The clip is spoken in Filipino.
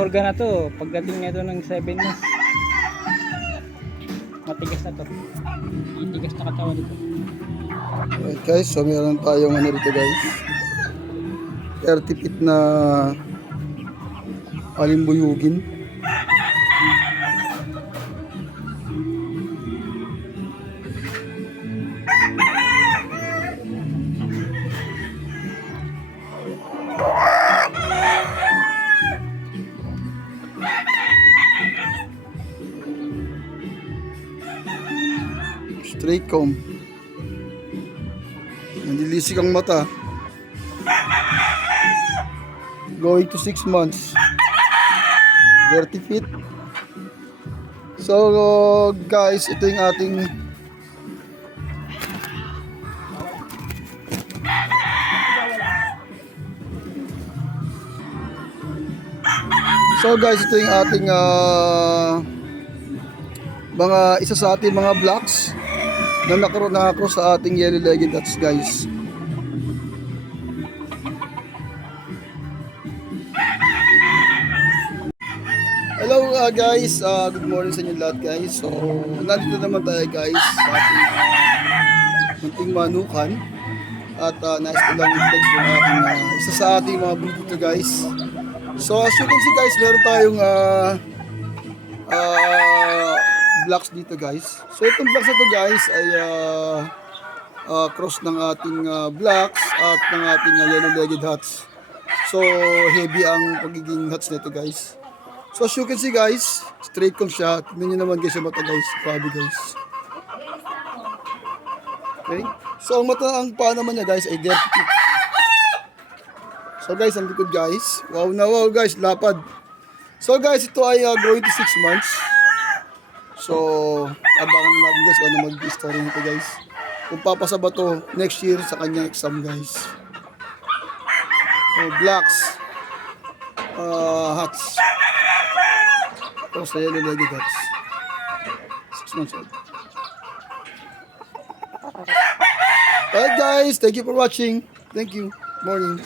purga na to. Pagdating niya to ng 7 months. Matigas na to. Itigas na katawan dito. Alright guys, so meron tayong ano dito guys. 30 feet na alimbuyugin. Straight comb. Nandilisik ang mata. Going to 6 months. 30 feet. So guys, ito yung ating mga isa sa ating mga blocks na nakro sa ating yellow-legged dots guys. Hello guys, good morning sa inyo lahat guys. So nandito naman tayo guys sa ating munting manukan. At nais ko lang i-text yung ating isa sa ating mga breed dito guys. So as you can see guys, meron tayong blocks dito guys. So itong blocks na to guys ay cross ng ating blocks at ng ating yellow-legged hats. So heavy ang pagiging hats nito guys. So as you can see guys, straight comb siya. Tignan nyo naman guys yung mata guys. Grabe guys. Okay. So ang mata, ang paa naman niya guys ay dirty tip. So guys, ang likod guys. Wow na wow guys, lapad. So guys, ito ay going to 6 months. So abangan natin guys kung ano mag-story nito guys. Kung papasa ba to next year sa kanyang exam guys. So blacks, hats. Tapos na yellow-legged hats. 6 months old. Alright guys, thank you for watching. Thank you. Morning.